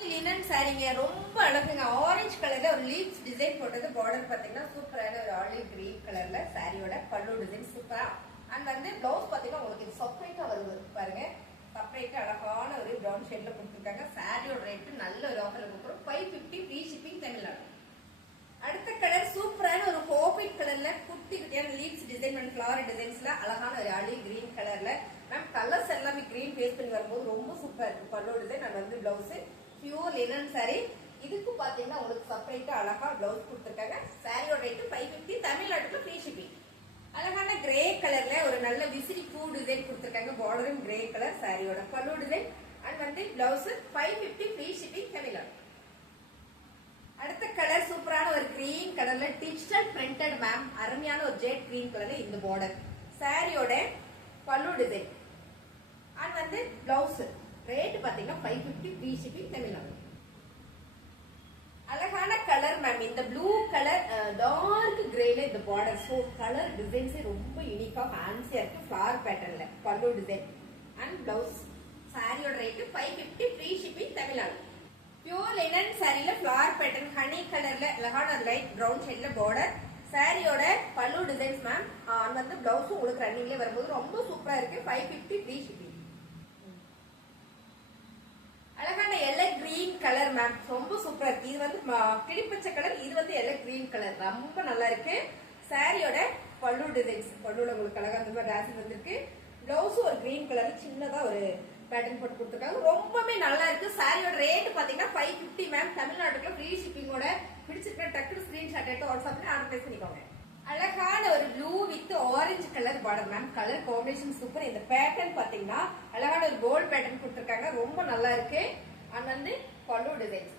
Linen சாரிங்க ரொம்ப அழகுங்க. ஆரஞ்சு கலர்ல ஒரு லீவ்ஸ் டிசைன் போட்டது. பார்டர் பாத்தீங்கன்னா சூப்பரான ஒரு ஆலிவ் கிரீன் கலர்ல சாரியோட பல்லு டிசைன் சூப்பரா. அண்ட் வந்து பிளவுஸ் பாத்தீங்கன்னா உங்களுக்கு இது செப்பரேட்டா வருது பாருங்க. செப்பரேட்டா அழகான ஒரு பிரவுன் ஷேட்ல கொடுத்துருக்காங்க. சாரியோட ரேட் நல்ல ஒரு ஆஃபர்ல கொடுக்குறோம். 550 ஃப்ரீ ஷிப்பிங் தமிழ்நாடு. அடுத்த கலர் சூப்பரான ஒரு கோபிட் கலர்ல குட்டி குட்டியான லீவ்ஸ் டிசைன் அண்ட் ஃபிளவர் டிசைன்ஸ்ல அழகான ஒரு ஆலிவ் கிரீன் கலர்ல மேம் கலர்ஸ் எல்லாமே கிரீன் பேஸ் பண்ணி வரும்போது ரொம்ப சூப்பரா இருக்கு. பல்லு டிசைன் அண்ட் வந்து பிளவுஸ் பியூர் லினன் சாரி. இதுக்கு பாத்தீங்கன்னா உங்களுக்கு செப்பரேட்டா அழகா பிளவுஸ் கொடுத்துருக்காங்க. சாரியோட ரேட் 550 தமிழ்நாட்டுல ஃப்ரீ ஷிப்பிங். அழகான கிரே கலர்ல ஒரு நல்ல விசிறி பூ டிசைன் கொடுத்துருக்காங்க. பார்டரும் கிரே கலர் சாரியோட பல்லு டிசைன் அண்ட் வந்து பிளவுஸ் 550 ஃப்ரீ ஷிப்பிங் தமிழ்நாடு. அடுத்த கலர் சூப்பரான ஒரு கிரீன் கலர்ல டிஜிட்டல் பிரிண்டட் மேம் அருமையான ஒரு ஜெட் கிரீன் கலர்ல இந்த பார்டர் சாரியோட பல்லு டிசைன் அண்ட் வந்து பிளவுஸ் ரேட் பாத்தீங்கன்னா 550 ஃப்ரீ ஷிப்பிங் தமிழ்நாடு. அழகான கலர் மேம் இந்த ப்ளூ கலர் டார்க் கிரேல இந்த பார்டர். சோ கலர் டிசைன்ஸ் ரொம்ப யூனிக்கா ஃபேன்சியா இருக்கு. ஃபிளவர் பேட்டர்ன்ல பல்லு டிசைன் அண்ட் பிளவுஸ் சாரியோட rate 550 free shipping Tamil Nadu. Pure linen சாரில ஃபிளவர் பேட்டர்ன் ஹனி கலர்ல அழகான லைட் பிரவுன் ஷேட்ல பார்டர் சாரியோட பல்லு டிசைன்ஸ் மேம் வந்து பிளவுஸும் உங்களுக்கு ரன்னிங்ல வரும்போது ரொம்ப சூப்பரா இருக்கு. 550 ஃப்ரீ ஷிப்பிங். அழகான எல்லோ கிரீன் கலர் மேம் ரொம்ப சூப்பரா இருக்கு. இது வந்து கிளிப்பச்சை கலர், இது வந்து எல்லோ கிரீன் கலர் ரொம்ப நல்லா இருக்கு. சாரியோட பல்லு டிசைன்ஸ் பல்லுல உங்களுக்கு அழகா அந்த மாதிரி ராசி வந்திருக்கு. பிளவுஸ் ஒரு கிரீன் கலர் சின்னதா ஒரு பேட்டர்ன் போட்டு கொடுத்துருக்காங்க. ரொம்பவே நல்லா இருக்கு. சாரியோட ரேட் பாத்தீங்கன்னா 550 மேம் தமிழ்நாட்டுல ஃப்ரீ ஷிப்பிங்கோட. பிடிச்சிருக்க டக்குனு ஸ்கிரீன்ஷாட் எடுத்து வாட்ஸ்அப்ல ஆர்டர் பிளேஸ் பண்ணிக்கோங்க. அழகான ஒரு blue with orange colour border ma'am colour combination super. இந்த பேட்டர்ன் பாத்தீங்கன்னா அழகான ஒரு கோல்ட் பேட்டர்ன் கொடுத்துருக்காங்க. ரொம்ப நல்லா இருக்கு. அண்ட் வந்து பல்லு டிசைன்ஸ்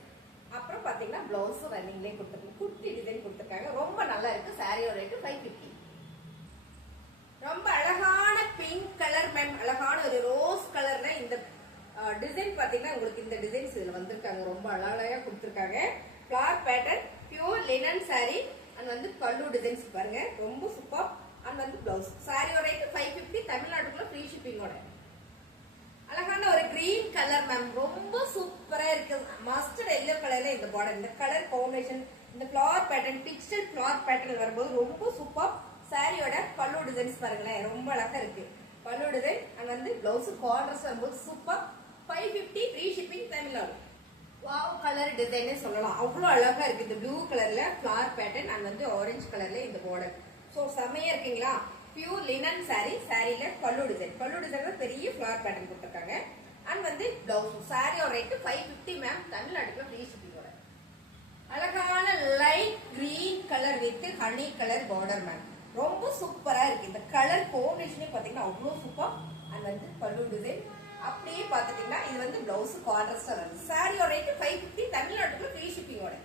அப்புறம் பாத்தீங்கன்னா பிளவுஸ் ரன்னிங்லேயே கொடுத்துருக்காங்க. குட்டி டிசைன் கொடுத்துருக்காங்க. ரொம்ப நல்லா இருக்கு. சாரியோட ரேட் 550. ரொம்ப அழகான பிங்க் கலர் மேம் அழகான ஒரு ரோஸ் கலர்ல இந்த டிசைன் பாத்தீங்கன்னா உங்களுக்கு இந்த டிசைன்ஸ் இதுல வந்திருக்காங்க. ரொம்ப அழகா கொடுத்துருக்காங்க. Flower pattern pure linen sorry and வந்து பல்லு டிசைன்ஸ் பாருங்க ரொம்ப சூப்பர். அண்ட் வந்து பிளவுஸ் சாரியோட ரேட் 550 தமிழ்நாட்டுக்குள்ள ஃப்ரீ ஷிப்பிங்கோட. அழகான ஒரு கிரீன் கலர் மேம் ரொம்ப சூப்பரா இருக்கு. மஸ்டர்ட் எல்லோ கலர்ல இந்த பார்டர் இந்த கலர் காம்பினேஷன் இந்த flower pattern digital flower pattern வரும்போது ரொம்ப சூப்பர். சாரியோட பல்லு டிசைன்ஸ் பாருங்களேன் ரொம்ப அழகா இருக்கு. பல்லு டிசைன் அண்ட் வந்து பிளவுஸ் கார்னர்ஸ் வரும்போது super. 550 free shipping Tamil Nadu. Wow colour டிசைனே சொல்லலாம். அவ்வளவு அழகா இருக்கு. இந்த ப்ளூ கலர்ல ஃபிளவர் பேட்டர்ன் அண்ட் வந்து ஆரஞ்சு கலர்ல இந்த பார்டர். சோ செமையா இருக்கீங்களா? Pure linen sorry. சாரியில பல்லு டிசைன்ல பெரிய ஃபிளவர் பேட்டர்ன் கொடுத்துருக்காங்க. அண்ட் வந்து பிளவுஸ் சாரியோட ரேட் 550 மேம் தமிழ்நாட்டுல ஃப்ரீ ஷிப்பிங்கோட. அழகான light green colour with honey colour border ma'am ரொம்ப சூப்பரா இருக்கு. இந்த கலர் காம்பினேஷனே பாத்தீங்கன்னா அவ்வளவு சூப்பர். அண்ட் வந்து பல்லு டிசைன் அப்படியே பாத்துட்டீங்கன்னா இது வந்து பிளவுஸ் கார்னர்ஸ் வருது. சாரியோட ரேட் 550 தமிழ்நாட்டுல ஃப்ரீ ஷிப்பிங்கோட.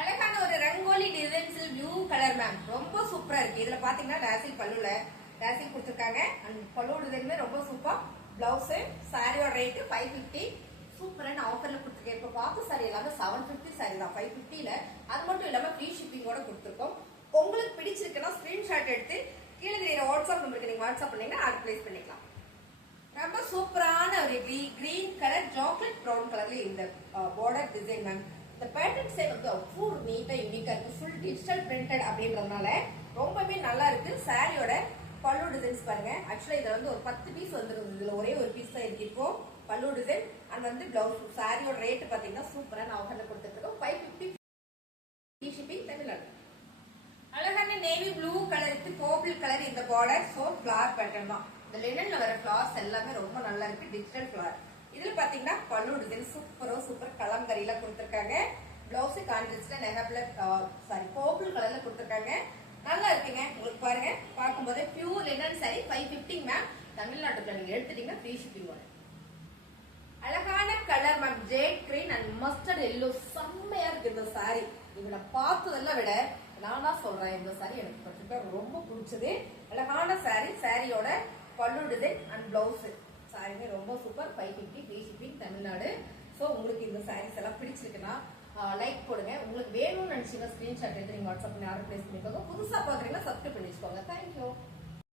அழகான ஒரு rangoli designs blue colour ma'am ரொம்ப சூப்பரா இருக்கு. இதுல பாத்தீங்கன்னா டாசில் பல்லுல டாசில் கொடுத்துருக்காங்க. அண்ட் பல்லு டிசைனுமே ரொம்ப சூப்பர். பிளவுஸ் சாரியோட ரேட் 550 சூப்பரான ஆஃபர்ல கொடுத்துருக்கேன். இப்ப பார்த்த சாரி எல்லாமே 750 சாரி தான் 550ல. அது மட்டும் இல்லாம ஃப்ரீ ஷிப்பிங்கோட கொடுத்துருக்கோம். உங்களுக்கு பிடிச்சிருக்குன்னா ஸ்கிரீன்ஷாட் எடுத்து கீழே தெரியுற வாட்ஸ்அப் நம்பருக்கு நீங்க வாட்ஸ்அப் பண்ணீங்கன்னா ஆர்டர் பிளேஸ் பண்ணிக்கலாம். ரொம்ப சூப்பரான ஒரு கிரீன் கலர் சாக்லேட் ப்ரௌன் கலர்ல இந்த பார்டர் டிசைன் மேம். இந்த பேட்டர்ன் சைட் வந்து அவ்வளோ நீட்டா யூனிக்கா இருக்கு. ஃபுல் டிஜிட்டல் பிரிண்டட் அப்படின்றதுனால ரொம்பவே நல்லா இருக்கு. சாரியோட பல்லு டிசைன்ஸ் பாருங்க. ஆக்சுவலா இதுல வந்து ஒரு 10 பீஸ் வந்துருது. இதுல ஒரே ஒரு பீஸ் தான் இருக்கு இப்போ. பல்லு டிசைன் அண்ட் வந்து பிளவுஸ் சாரியோட ரேட் பாத்தீங்கன்னா சூப்பரான ஆஃபர்ல கொடுத்துருக்கோம். 550 ஃப்ரீ ஷிப்பிங் தமிழ்நாடு. அழகான நேவி ப்ளூ கலருக்கு பர்பிள் கலர் இந்த பார்டர். சோ ஃபிளவர் பேட்டர்ன் தான். இந்த லினன்ல வர ஃபிளவர்ஸ் எல்லாமே ரொம்ப நல்லா இருக்கு. Digital flower. இதுல பாத்தீங்கன்னா பல்லு டிசைன் சூப்பர் கலங்கரியில கொடுத்துருக்காங்க. பிளவுஸ் கான்ட்ராஸ்ட்ல நெகப்ல பர்பிள் கலர்ல கொடுத்துருக்காங்க. நல்லா இருக்குங்க. உங்களுக்கு பாருங்க பார்க்கும்போது பியூர் லினன் சாரி 550 மேம் தமிழ்நாட்டுக்குள்ள நீங்க எடுத்துட்டீங்க ஃப்ரீ ஷிப்பிங்கோட. அழகான colour ma'am jet green and mustard yellow செம்மையா இருக்கு இந்த சாரி. இவனை பார்த்ததெல்லாம் விட நானா சொல்றேன் இந்த சாரி எனக்கு பர்டிகுலர் ரொம்ப பிடிச்சது. அழகான சாரி. சாரியோட பல்லு டிசைன் அண்ட் பிளவுஸ் சாரிமே ரொம்ப super. 550 free shipping Tamil Nadu. So உங்களுக்கு இந்த சாரீஸ் எல்லாம் பிடிச்சிருக்குன்னா லைக் போடுங்க. உங்களுக்கு வேணும்னு நினைச்சீங்கன்னா ஸ்கிரீன்ஷாட் எடுத்து நீங்க வாட்ஸ்அப் பண்ணி ஆர்டர் பிளேஸ் பண்ணிக்கோங்க. புதுசா பாக்குறீங்கன்னா சப்ஸ்கிரைப் பண்ணி வச்சுக்கோங்க. தேங்க்யூ.